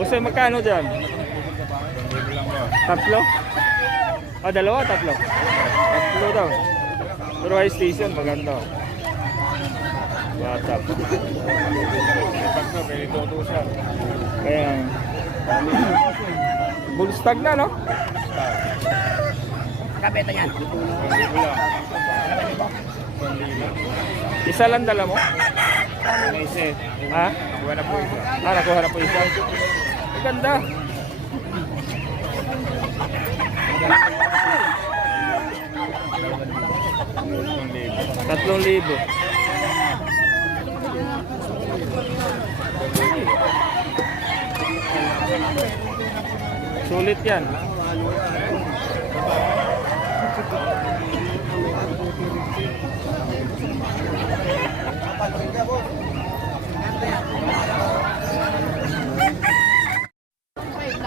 Gusto magkano dyan? Tatlo? Ah, dalawa, tatlo? Tatlo daw. Pero high station, maganda. WhatsApp. Kaya, bullstag na, no? Kabeta yan. Isa lang dala mo? Isa. Ha? Nakuha na po isa. Ah, nakuha na po isa. Maganda. Tatlong libo. Sulit yan.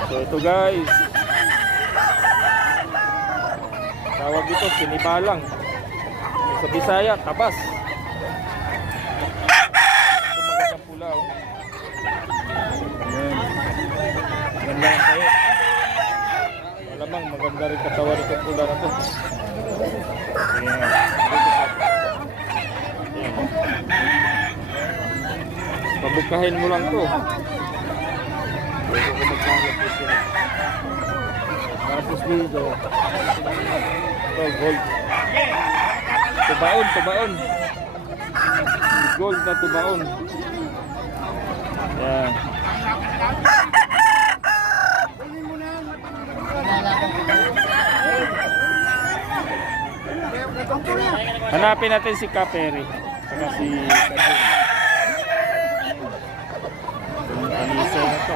So ito guys, tawag dito sinibalang. Sa Bisaya, tabas. Ito magandang pula, oh. Ayan. Maganda ang tayo. Malamang maganda rin katawan itong pula na to. Ayan. Ayan. Pabukahin mo lang to. Pwede ko magkalat po siya. Tapos dito. Ito, gold. Tubaon, tubaon. Gold na tubaon. Yan. Hanapin natin si Kaperi. Saka si Kaperi. Yung alisa na to.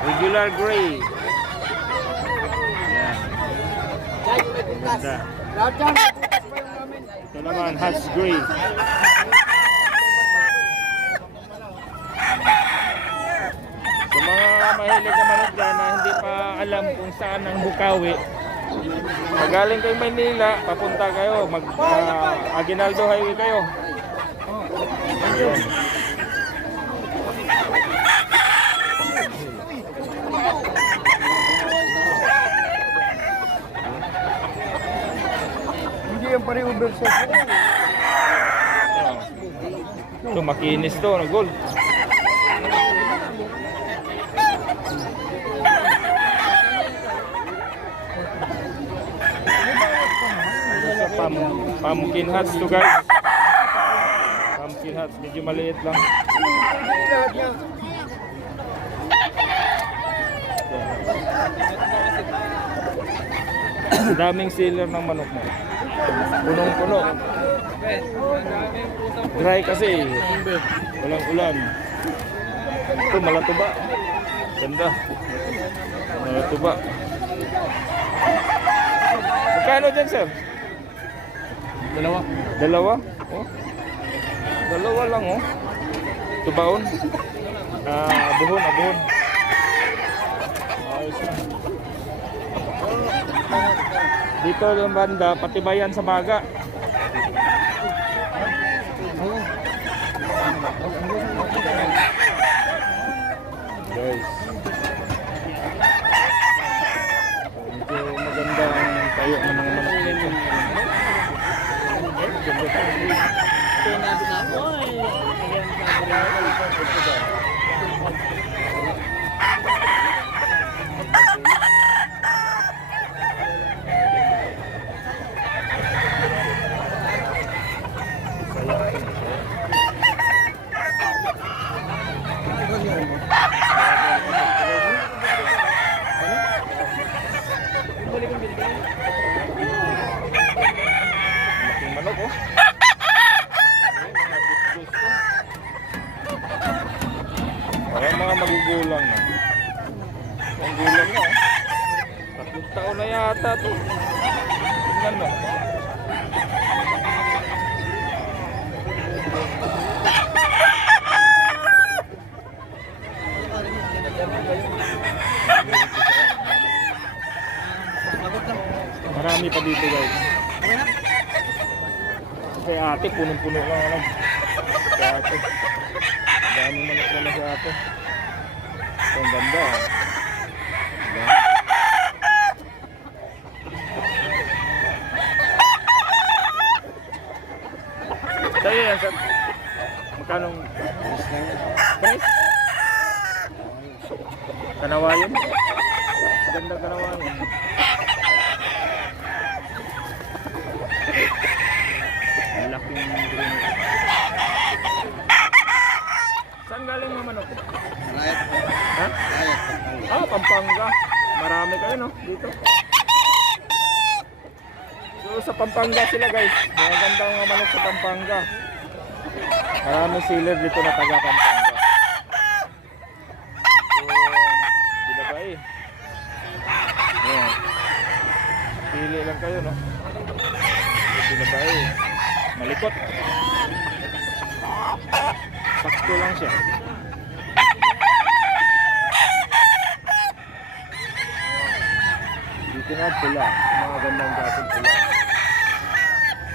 Regular gray. Yan. Ganda. Ito naman, Hatch Gray. Sa mga mahilig na manok dyan na hindi pa alam kung saan ang Bukawi, magaling kayo Maynila, papunta kayo, Aguinaldo Highway kayo. Ayan. Yung pari overshot. Ito makinis to na gold. Pumpkin hats to guys. Pumpkin hats, medyo maliit lang. Daming sealer ng manok mo. Punong-puno. Dry kasi. Walang ulan. Ito malatuba. Ganda. Malatuba. Magkano dyan sir? Dalawa. Dalawa? Oh. Dalawa lang oh. Tubaon. Abuhon, abuhon. Ayos na. Dito yung banda, patibayan sa baga. Guys. Medyo maganda ang tayo ng mga manok nito. Malaking manok oh. Parang mga magugulang na. Ang gulang na oh. 3 taon na yata to. Tingnan mo. Marami pa dito guys. Kasi ate punong-puno lang alam. Ate. na sa atin. Ito, ang ganda. Diba? Sa'yo yan, sir. Magkano? Price? Kanawayan? Ganda kanawayan. Ang laking green. Saan galing mga manok? Riot. Ha? Riot. Ah, Pampanga. Marami kayo, no? Dito. So, sa Pampanga sila, guys. Mga gandang mga manok sa Pampanga. Maraming sealer dito na taga Pampanga. So, binabay. Ayan. Pili lang kayo, no? Binabay. Malikot. Sakto lang siya. Dito na pula. Mga gandang gasong pula.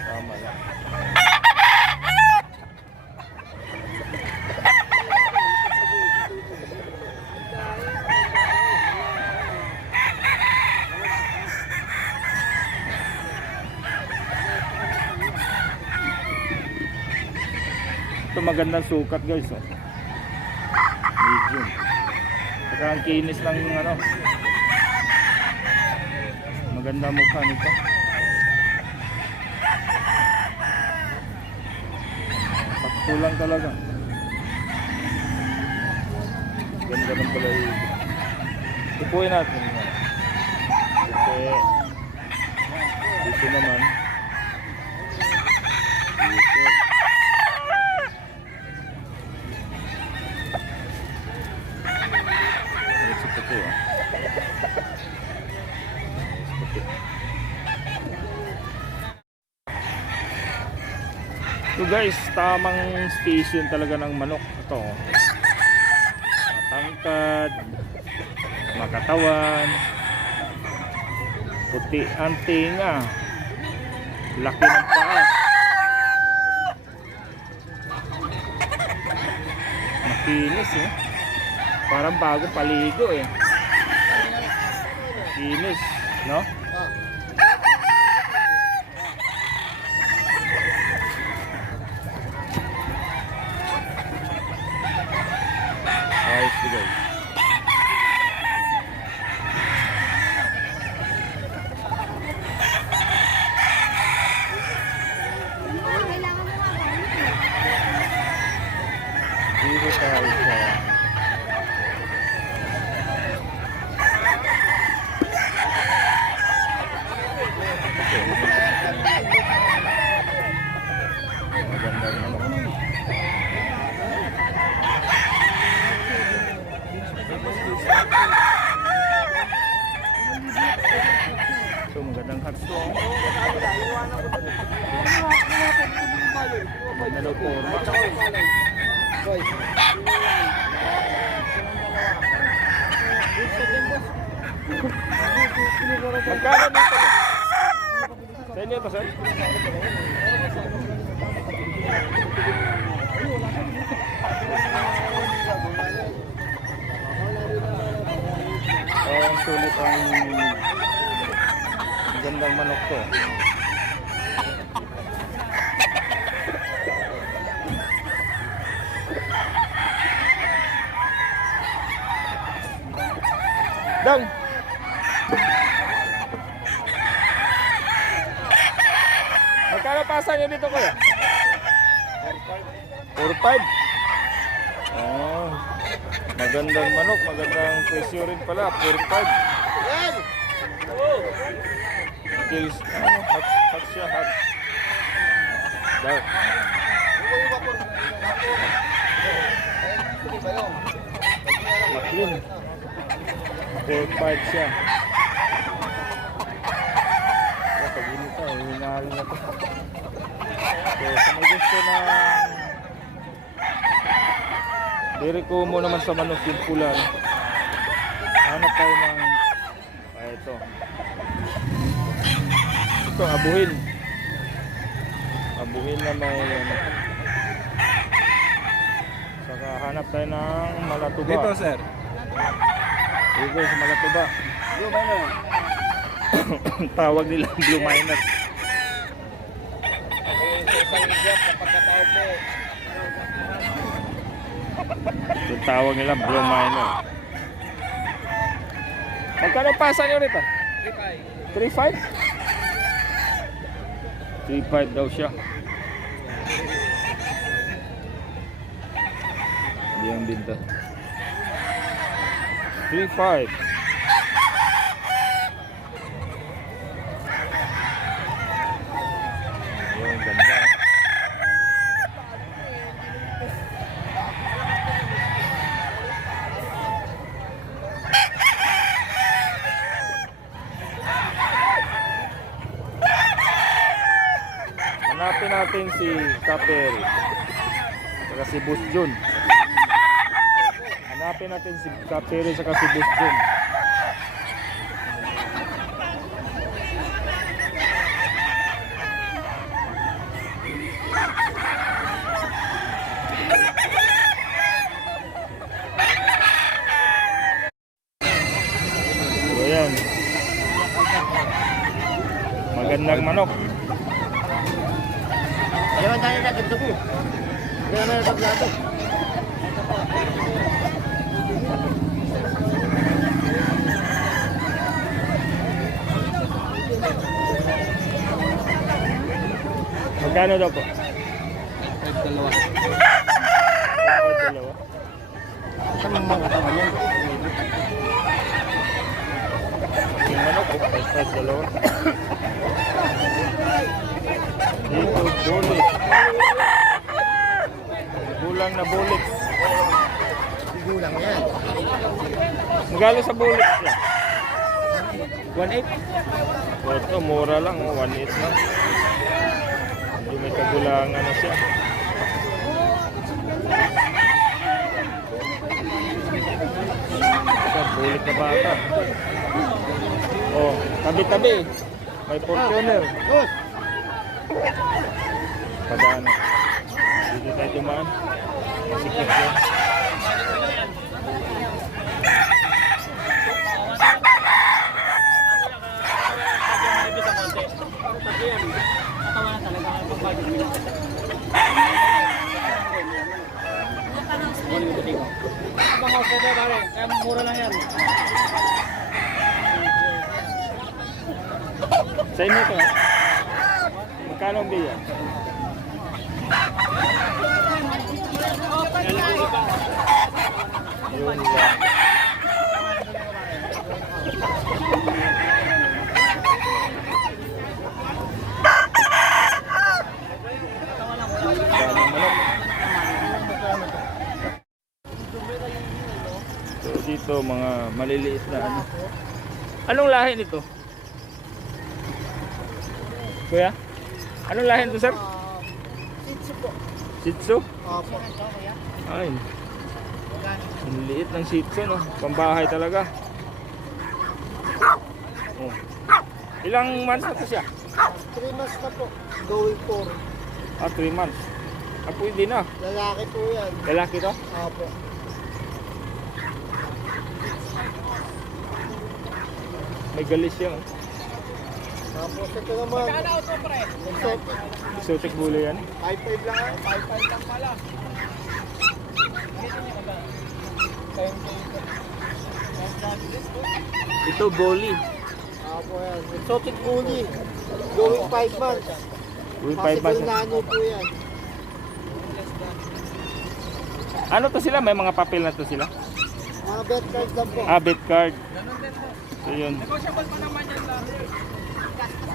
Tama lang. Ito magandang sukat, guys, oh. Medium. Saka ang kinis lang yung ano. Maganda mukha nito. Sakto lang talaga. Ganda ng pala yung tupuin natin. Okay. Dito naman. Dito. Ito puti, oh. So guys, tamang station talaga ng manok. Ito, oh. Matangkad, makatawan, puti ang tinga, laki ng paa, makinis, eh. Parang bagong paligo, eh. Kinis, no? Ayos to, guys. Dito tayo sa maganda naman. So magandang hatso. Maganda daw forma. Magkano dito? Sa inyo ito, sir? Ang sulit ang gandang manok to. Dan! Magkano pasa nyo dito, kuya? 4-5. Oh, magandang manok, magandang presyo rin pala, 4-5. Kills, hot siya, hot. Dark. Clean. 4-5 siya. Pag inita, hinahal na to. So, sa may gusto na direko mo naman sa manok yung pula, no? Hanap tayo ng ito, abuhin na may sa Baka hanap tayo ng malatuba. Dito, sir. Dito sa malatuba. Blue Miner. Tawag nila blue miner. Isang gap kapag katawag mo. Yung tawag nila blue miner. Magkano pasa nyo rito? 3.5? 3.5 daw siya. Hindi ang binta. 3.5. Yung ganda. Hanapin natin si Kaperi saka si Boss Jun. Hanapin natin si Kaperi saka si Boss Jun. So yan, magandang manok. Ayaw tayo na dito po. Kaya na nagplato. Magkano daw po? 5 dalawa. Dalawa. Saan ang mga katawan yan? Yung manok po, 5 dalawa. Dito, bulik. Bulang na bulik. Gulang yan. Magkano sa bulik siya? 1.8? O ito, mura lang, 1.8 lang. Hindi may kagulangan na siya. Ito, bulik na bata. Oh, tabi-tabi. May Fortuner. Boss! Padaan. Dito tayo dumaan. Masikip yan. Kaya mura lang yan. Sa inyo ito, ha? Magkano ang biya? Yun lang. Daming manok. So dito mga maliliit na ano. Anong lahi nito? Kuya? Anong lahi nito, sir? Sitsu po. Shih Tzu? Opo. Ay. Ang liit ng Shih Tzu, no? Pambahay talaga. Oh. Ilang months na to siya? 3 months na po. Going 4. 3 months. Pwede na. Lalaki po yan. Lalaki to? Opo. May galis siya. Oh. Tapos ito naman. Exotic. Exotic bully yan. 5-5 lang. 5-5 lang pala. Ito bully. Opo yan. Exotic bully. Going 5 months. Uy, 5 Possible months. nano po yan. Ano to sila? May mga papel na to sila? Mga bet cards lang po. Bet card. So yun.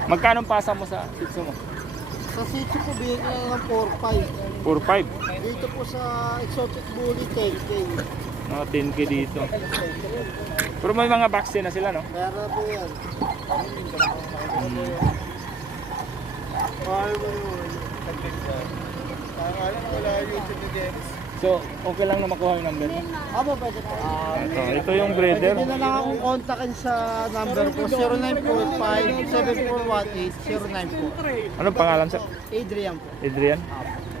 Magkano pasa mo sa Shih Tzu mo? Sa sitio po, bigyan nyo lang ng 4-5. 4-5. Dito po sa exotic bully, 10K. Mga 10k dito. Pero may mga vaccine na sila, no? Meron po yan. Wala YouTube ni Dennis. So, okay lang na makuha yung number. Opo, pwede po. Ito yung breeder. Pwede na lang akong kontakin sa number ko, 0945-7418-09 po. Anong pangalan, sir? Adrian po. Adrian?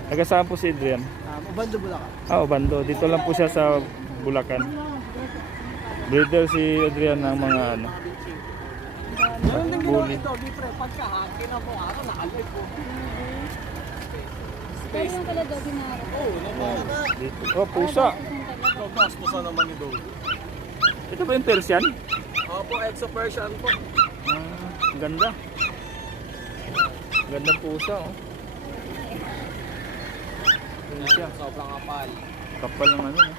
Taga saan po si Adrian? Bando Bulacan. Bando. Dito lang po siya sa Bulacan. Breeder si Adrian ng mga ano. Meron din ginawa Bully. ito, bifre. Pagkahaki na po araw, nakalive po. Pero yung pala daw binarap. Oo, naman. Dito. Oh, pusa. Ito, gastos na naman ni Dog. Ito ba yung Persian? Opo, Exo Persian po. Ang ganda. Ganda pusa, oh. Pusa. Sobrang kapal. Kapal ng ano, no?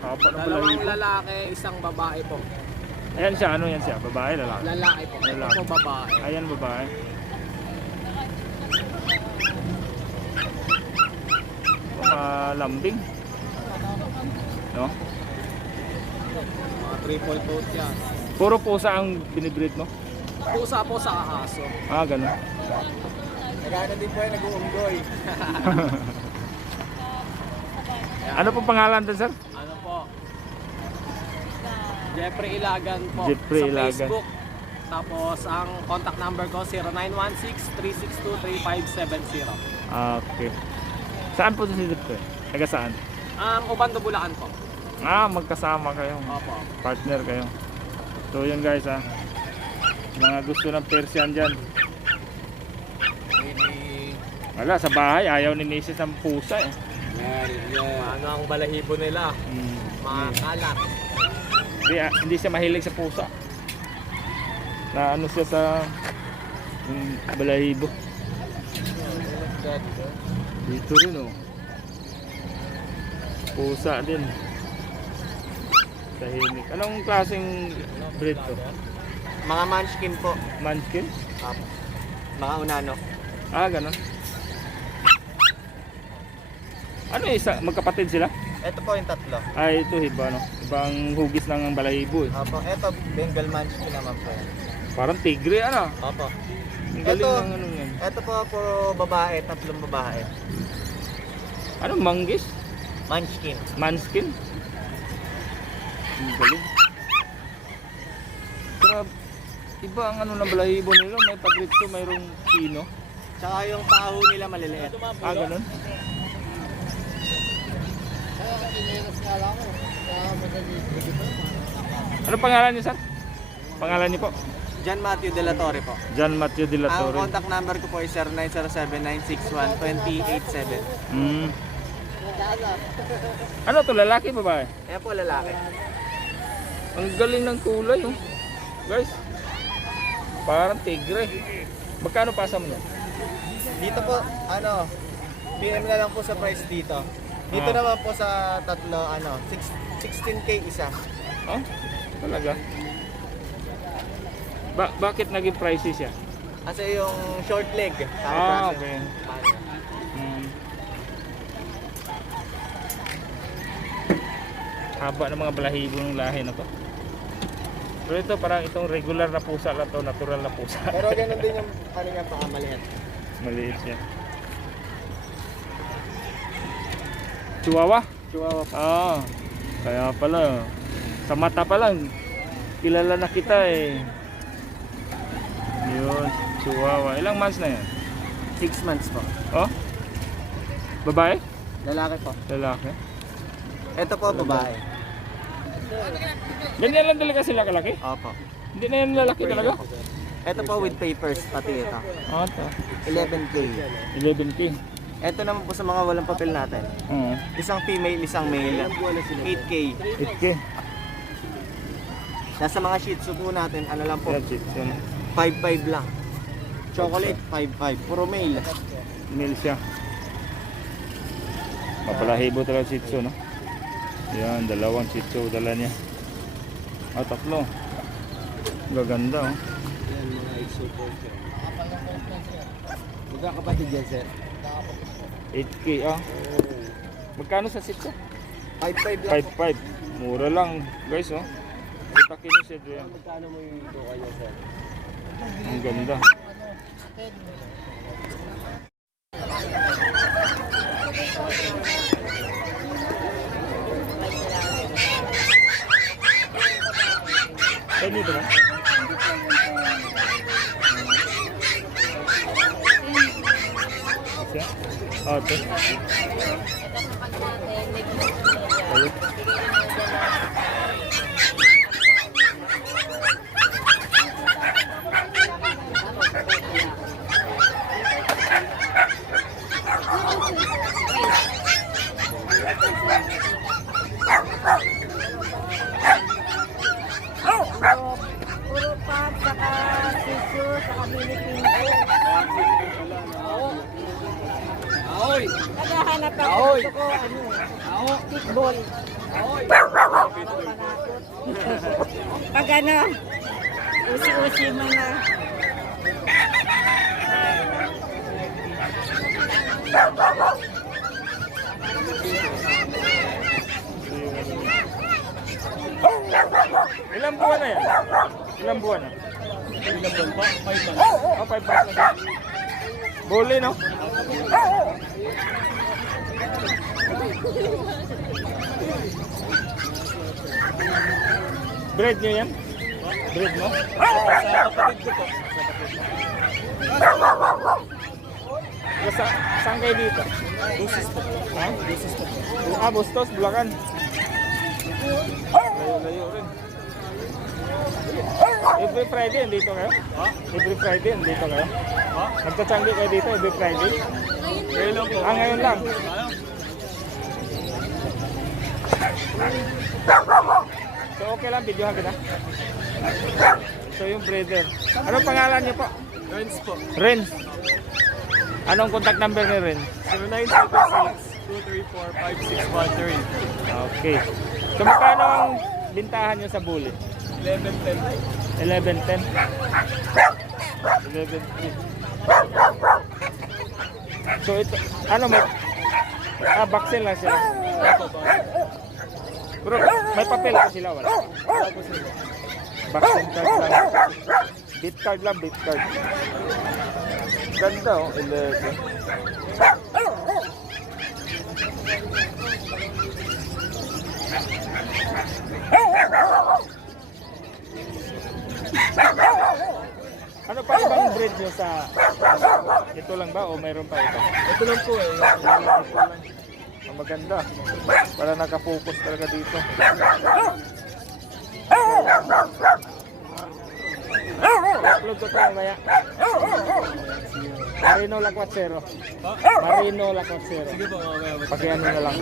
Kapal ng Dalawang balahibo. lalaki, isang babae po. Ayan siya, ano yan siya? Babae, lalaki? Lalaki po. Ito Lalaki. po babae. Ayan, babae. Lambing. No? Mga 3.0 yan. Puro pusa ang binibreed mo? Pusa po sa aso. Ganun. Nagana din po yan, nag-uunggoy. Ano po pangalan doon, sir? Ano po? Jeffrey Ilagan po. Jeffrey sa Ilagan. Facebook. Tapos ang contact number ko 0916-362-3570. Okay. Saan po si Dito? Taga saan? Ang Ubando Bulacan po. Magkasama kayo. Opo. Partner kayo. So yun guys, mga gusto ng Persian dyan. Wala, sa bahay ayaw ni Mrs. ng pusa eh. Ano ang balahibo nila? Mga kalat. Hindi siya mahilig sa pusa. Na ano siya sa balahibo. Dito rin oh. Pusa din. Tahimik. Anong klaseng breed to? Mga munchkin po. Munchkin? Mga unano. Ganun. Ano isa? Magkapatid sila? Ito po yung tatlo. Ito iba no? Ibang hugis ng balahibo eh. Opo, ito Bengal munchkin naman po. Parang tigre ano? Opo. Ang galing Ito- ng ano yan. Ito po puro babae, tatlong babae. Ano manggis? Munchkin. Manskin? Ang galing. Grabe. Iba ang ano ng balahibo nila. May pagrito, mayroong pino. Tsaka yung taho nila maliliit. Ganun. Ano pangalan niyo, sir? Pangalan niyo po? John Matthew De La Torre po. John Matthew De La Ang Torre. contact number ko po ay 0907-961-2087. Ano to, lalaki babae? Ayan po lalaki. Ang galing ng kulay, oh. Guys. Parang tigre. Magkano pasa mo niya? Dito po, PM na lang po sa price dito. Dito naman po sa tatlo, 16K isa. Talaga? Bakit naging pricey siya? Kasi yung short leg. Okay. Haba ng mga balahibo ng lahi na to. Pero ito parang itong regular na pusa lang to, natural na pusa. Pero ganun din yung kanilang pakamalihan. Maliit siya. Chihuahua? Chihuahua po. Kaya pala. Sa mata pa lang, kilala na kita eh. Yun, Chihuahua. Ilang months na yan? 6 months po. Babae? Lalaki po. Lalaki? Ito po babae. Ganyan lang talaga sila kalaki? Opo. Hindi na yan lalaki talaga? Ito po with papers, pati ito. Ito. 11K. 11K. Ito naman po sa mga walang papel natin. Isang female, isang male. 8K. 8K. Nasa mga shih tzu po natin, ano lang po, Yan, chicks yan. 5.5 lang. Chocolate, 5.5. Puro male. Mil siya. Mapalahibo talaga Shih Tzu, no? Yan, dalawang Shih Tzu dala niya. Tatlo. Gaganda, oh. Yan, mga exopo. Magkakapatid yan, sir. 8K, Magkano sa Shih Tzu? 5.5 lang. 5.5. Mura lang, guys, oh. Itakin niyo siya dyan. Magkano mo yung ito kayo, sir? Ang ganda. Ay, dito ba? siya. Ito. Ito sa pag natin, may Ayun. puro pad, saka tissue, saka mini pinto. Naghahanap ako gusto ko, kickball. Pag ano, usi-usi mo na. Ilang buwan na yan? Ilang buwan na? Ilang buwan pa? 5 months. Oh, 5 months na din. Bully, no? Bread nyo yan? Bread mo? Sa kapatid ko po. Saan kayo dito? Busis po. Ha? Bustos, Bulacan. Layo-layo rin. Every Friday, dito kayo? Every Friday, dito kayo? Nagtatanggi kayo dito every Friday? Ngayon lang po. Ngayon lang. So okay lang, videohan kita. So yung breeder. Anong pangalan niyo po? Renz po. Renz. Anong contact number ni Renz? 0976-234-5613. Okay. So magkano ang bintahan niyo sa bully? 1110. 11.10. 11.10. So ito, ano may vaccine lang sila. Bro, may papel pa sila wala. Vaccine card lang. Bit card lang, bit card. Ganda oh, 11. Ano pa ibang breed nyo sa ito lang ba o mayroon pa ito? Ito lang po eh. Ang maganda. Para nakafocus talaga dito. Upload ko ito mamaya. Marino Lacuatsero. Marino Lacuatsero. Sige po, mamaya. Pakiano na lang.